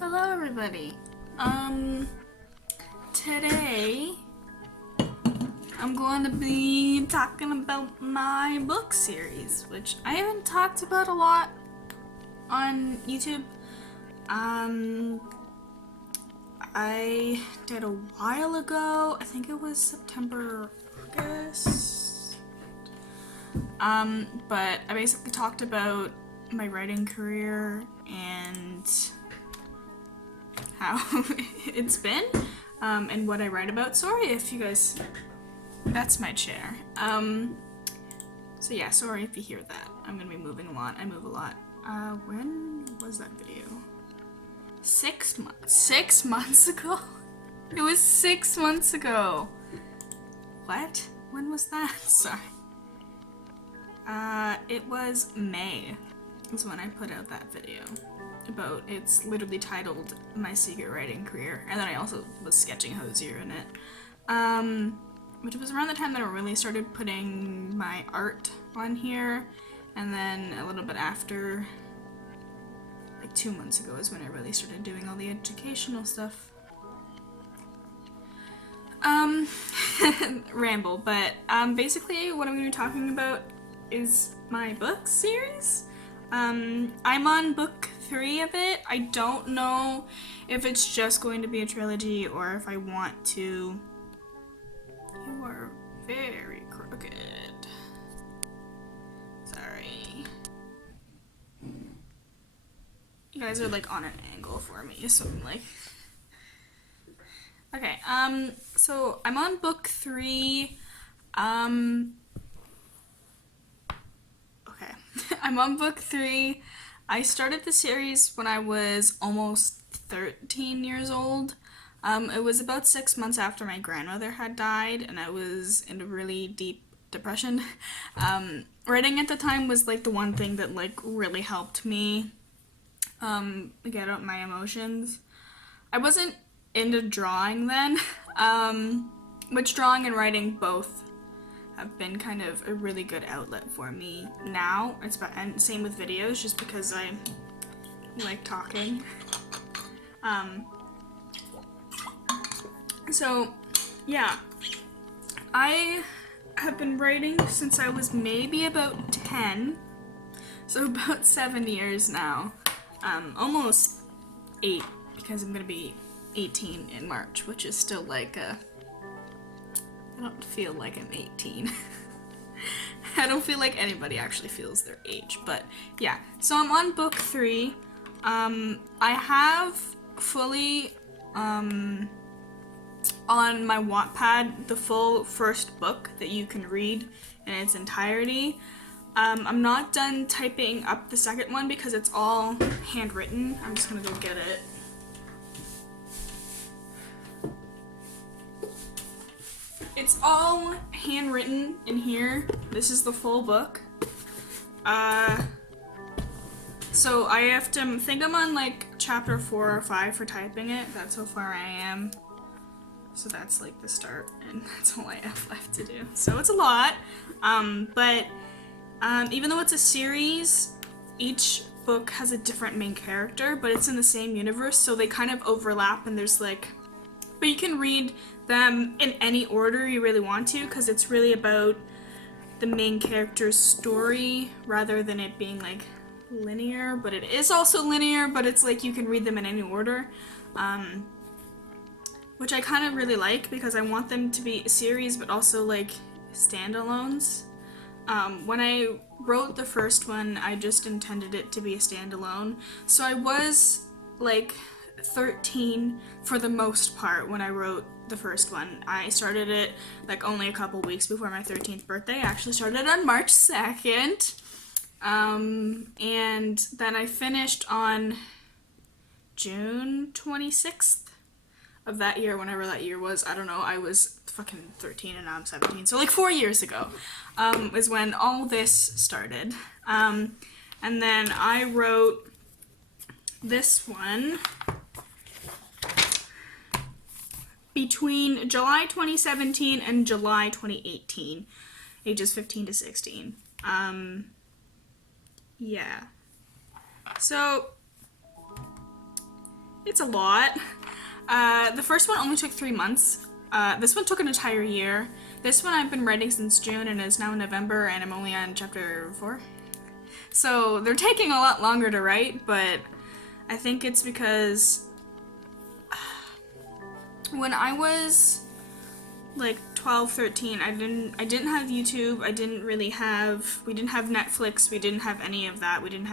Hello everybody. Today I'm going to be talking about my book series, which I haven't talked about a lot on YouTube. I did a while ago. I think it was September, August. But I basically talked about my writing career and how it's been, and what I write about. Sorry if you guys, that's my chair. So yeah, sorry if you hear that. I'm gonna be moving a lot. I move a lot. When was that video? 6 months. 6 months ago? It was 6 months ago. What? When was that? Sorry. It was May is when I put out that video. It's literally titled My Secret Writing Career, and then I also was sketching Hosier in it. Which was around the time that I really started putting my art on here, and then a little bit after, like 2 months ago is when I really started doing all the educational stuff. Ramble, but basically what I'm going to be talking about is my book series. I'm on book 3 of it. I don't know if it's just going to be a trilogy or if I want to... You are very crooked. Sorry. You guys are like on an angle for me, so I'm like... Okay, so I'm on book 3. Okay, I'm on book 3. I started the series when I was almost 13 years old. It was about 6 months after my grandmother had died, and I was in a really deep depression. Writing at the time was like the one thing that like really helped me get out my emotions. I wasn't into drawing then, which drawing and writing both have been kind of a really good outlet for me now. And same with videos, just because I like talking. So yeah, I have been writing since I was maybe about 10, so about 7 years now. Almost 8, because I'm gonna be 18 in March, which is still like I don't feel like I'm 18. I don't feel like anybody actually feels their age, but yeah. So I'm on book 3. I have fully, on my Wattpad, the full first book that you can read in its entirety. I'm not done typing up the second one because it's all handwritten. I'm just gonna go get it. It's all handwritten in here. This is the full book. So I have to think I'm on like chapter 4 or 5 for typing it. That's how far I am. So that's like the start, and that's all I have left to do. So it's a lot. But even though it's a series, each book has a different main character, but it's in the same universe, so they kind of overlap, and there's like... But you can read them in any order you really want to, because it's really about the main character's story rather than it being like linear. But it is also linear, but it's like you can read them in any order, which I kind of really like, because I want them to be a series but also like standalones. When I wrote the first one, I just intended it to be a standalone, so I was like 13 for the most part when I wrote the first one. I started it like only a couple weeks before my 13th birthday. I actually started on March 2nd. And then I finished on June 26th of that year, whenever that year was. I don't know, I was fucking 13 and now I'm 17, so like 4 years ago is when all this started. And then I wrote this one between July 2017 and July 2018, ages 15 to 16. Yeah. So it's a lot. The first one only took 3 months. This one took an entire year. This one I've been writing since June and is now November, and I'm only on chapter 4. So they're taking a lot longer to write, but I think it's because when I was like 12, 13, I didn't have YouTube. We didn't have Netflix. We didn't have any of that. I didn't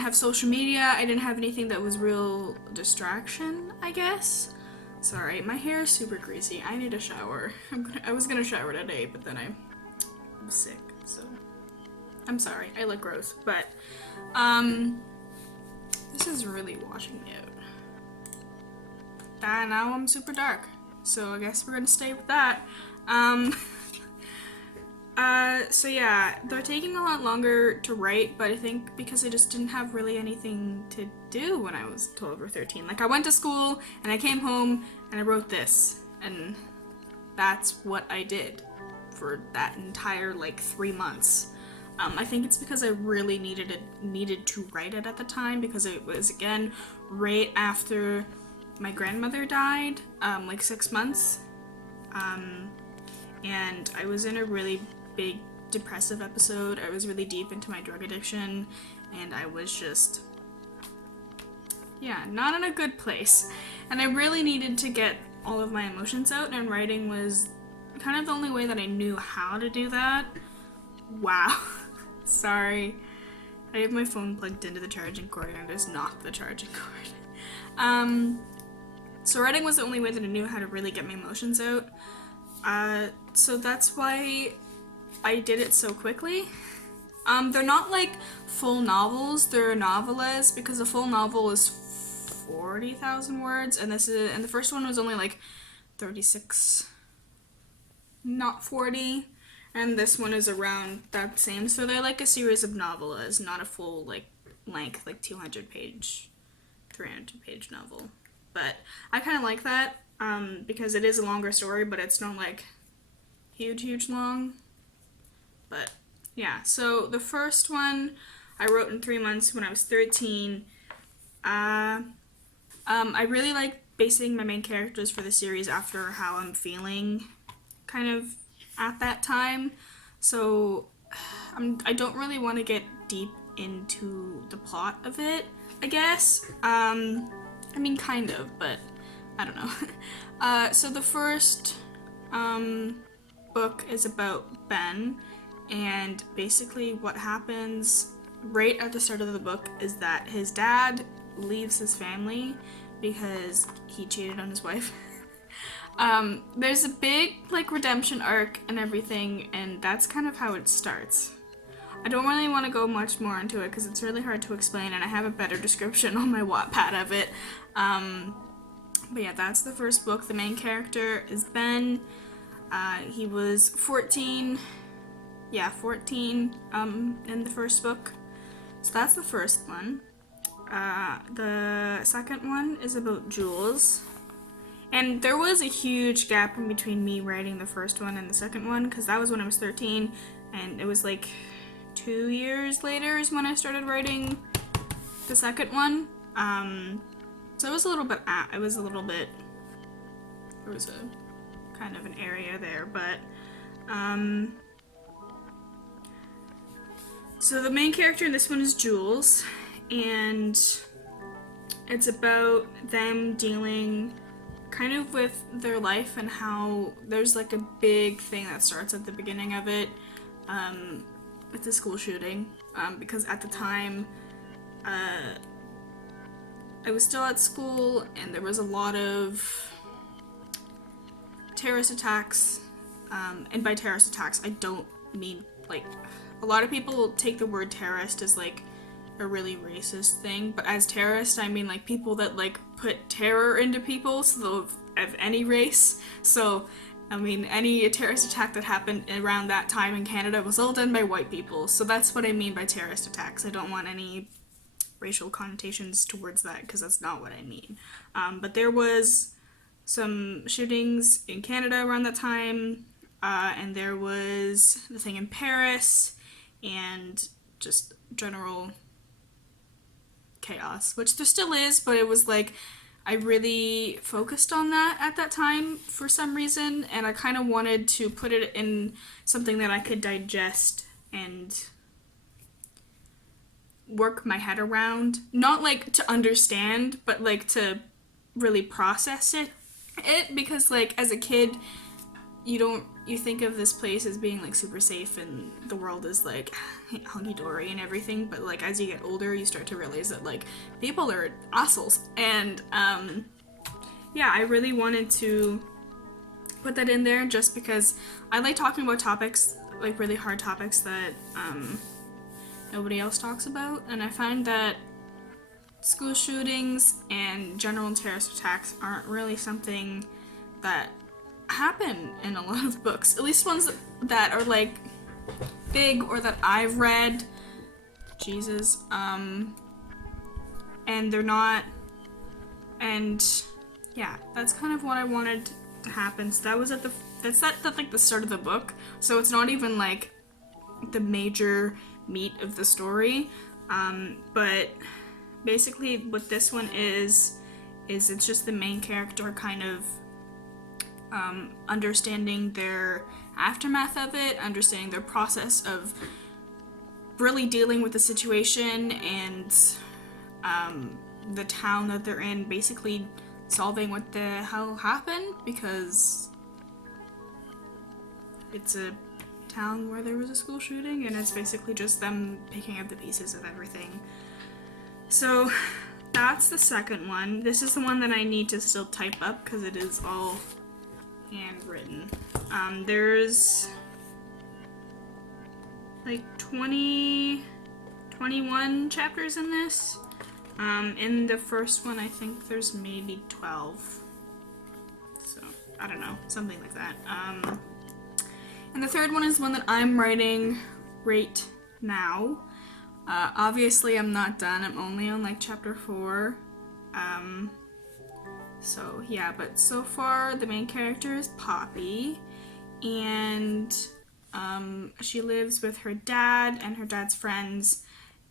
have social media. I didn't have anything that was real distraction, I guess. Sorry, my hair is super greasy. I need a shower. I was gonna shower today, but then I'm sick, so I'm sorry. I look gross, but this is really washing me out. And now I'm super dark, so I guess we're gonna stay with that. So yeah, they're taking a lot longer to write, but I think because I just didn't have really anything to do when I was 12 or 13. Like, I went to school, and I came home, and I wrote this, and that's what I did for that entire, like, 3 months. I think it's because I really needed to write it at the time, because it was, again, right after my grandmother died, like 6 months, and I was in a really big depressive episode. I was really deep into my drug addiction, and I was just, yeah, not in a good place. And I really needed to get all of my emotions out, and writing was kind of the only way that I knew how to do that. Wow. Sorry. I have my phone plugged into the charging cord, and I just knocked the charging cord. So writing was the only way that I knew how to really get my emotions out. So that's why I did it so quickly. They're not like full novels, they're novellas, because a full novel is 40,000 words, and the first one was only like 36, not 40, and this one is around that same, so they're like a series of novellas, not a full like length, like 200-page, 300-page novel. But I kind of like that, because it is a longer story, but it's not like huge long. But yeah, so the first one I wrote in 3 months when I was 13. I really like basing my main characters for the series after how I'm feeling kind of at that time. So I don't really want to get deep into the plot of it, I guess. I mean, kind of, but I don't know. So the first book is about Ben, and basically what happens right at the start of the book is that his dad leaves his family because he cheated on his wife. There's a big, like, redemption arc and everything, and that's kind of how it starts. I don't really want to go much more into it because it's really hard to explain, and I have a better description on my Wattpad of it. But yeah, that's the first book. The main character is Ben. He was 14. Yeah, 14 in the first book. So that's the first one. The second one is about Jules. And there was a huge gap in between me writing the first one and the second one, because that was when I was 13, and it was like 2 years later is when I started writing the second one. So it was a little bit, there was a kind of an area there, but, so the main character in this one is Jules, and it's about them dealing kind of with their life and how there's like a big thing that starts at the beginning of it. It's a school shooting, because at the time, I was still at school, and there was a lot of terrorist attacks, and by terrorist attacks, I don't mean, like, a lot of people take the word terrorist as, like, a really racist thing, but as terrorist, I mean, like, people that, like, put terror into people, so of any race. So, I mean, any terrorist attack that happened around that time in Canada was all done by white people, so that's what I mean by terrorist attacks. I don't want any racial connotations towards that, because that's not what I mean. But there was some shootings in Canada around that time, and there was the thing in Paris, and just general chaos, which there still is, but it was like I really focused on that at that time for some reason, and I kind of wanted to put it in something that I could digest and work my head around. Not like to understand, but like to really process it because like as a kid you think of this place as being like super safe and the world is like hunky-dory and everything, but like as you get older you start to realize that like people are assholes, and yeah, I really wanted to put that in there just because I like talking about topics, like really hard topics that nobody else talks about, and I find that school shootings and general terrorist attacks aren't really something that happen in a lot of books, at least ones that are like big or that I've read. Jesus. And they're not, and yeah, that's kind of what I wanted to happen. So that was that's like the start of the book, so it's not even like the major meat of the story, but basically what this one is it's just the main character kind of understanding their aftermath of it, understanding their process of really dealing with the situation and the town that they're in, basically solving what the hell happened, because it's a town where there was a school shooting and it's basically just them picking up the pieces of everything. So that's the second one. This is the one that I need to still type up because it is all handwritten. There's like 21 chapters in this. In the first one I think there's maybe 12. So, I don't know, something like that. And the third one is one that I'm writing right now. Obviously I'm not done, I'm only on like chapter 4. So yeah, but so far the main character is Poppy, and she lives with her dad and her dad's friends,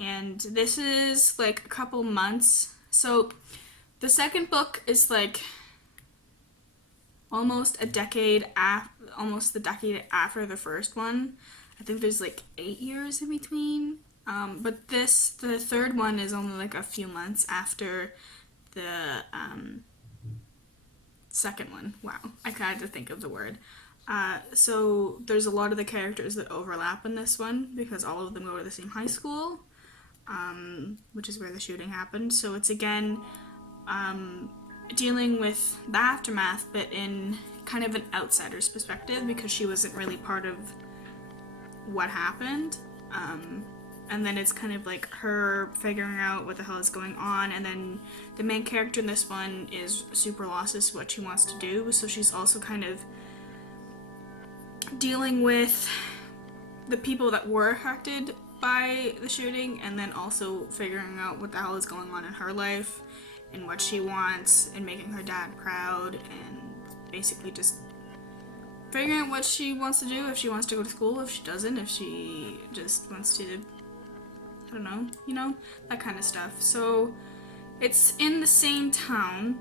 and this is like a couple months. So the second book is like almost the decade after the first one. I think there's like 8 years in between. But the third one is only like a few months after the second one. Wow, I had to think of the word. So there's a lot of the characters that overlap in this one because all of them go to the same high school, which is where the shooting happened. So it's again dealing with the aftermath, but in kind of an outsider's perspective because she wasn't really part of what happened. And then it's kind of like her figuring out what the hell is going on, and then the main character in this one is super lost as to what she wants to do, so she's also kind of dealing with the people that were affected by the shooting, and then also figuring out what the hell is going on in her life and what she wants, and making her dad proud, and basically just figuring out what she wants to do, if she wants to go to school, if she doesn't, if she just wants to, I don't know, you know, that kind of stuff. So it's in the same town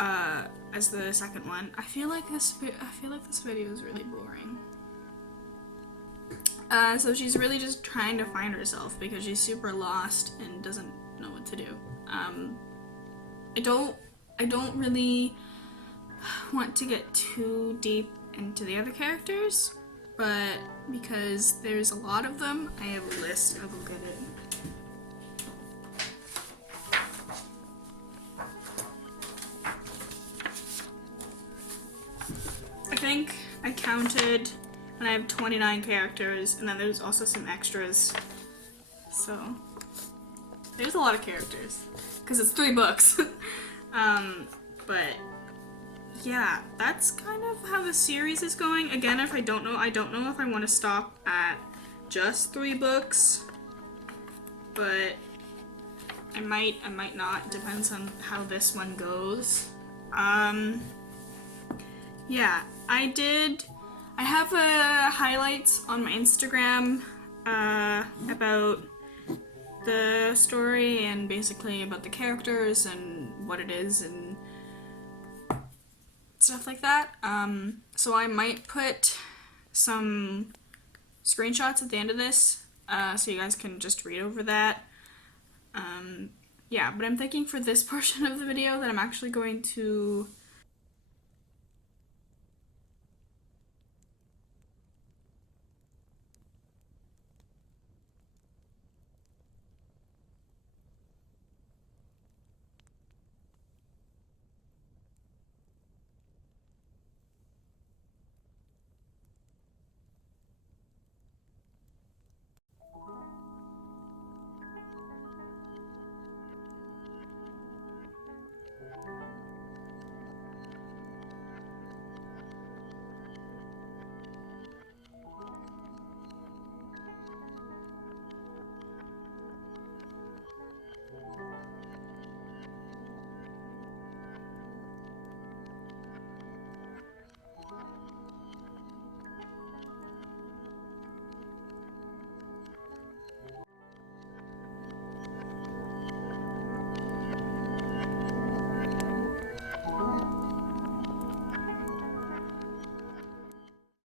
as the second one. I feel like this video is really boring. So she's really just trying to find herself because she's super lost and doesn't know what to do. I don't really want to get too deep into the other characters, but because there's a lot of them, I have a list. I'll go get it. I think I counted, and I have 29 characters, and then there's also some extras. So there's a lot of characters because it's 3 books. But yeah, that's kind of how the series is going. Again, if I don't know if I want to stop at just 3 books, but I might not. Depends on how this one goes. Yeah, I have highlights on my Instagram about the story and basically about the characters and what it is and stuff like that. So I might put some screenshots at the end of this, so you guys can just read over that. Yeah, but I'm thinking for this portion of the video that I'm actually going to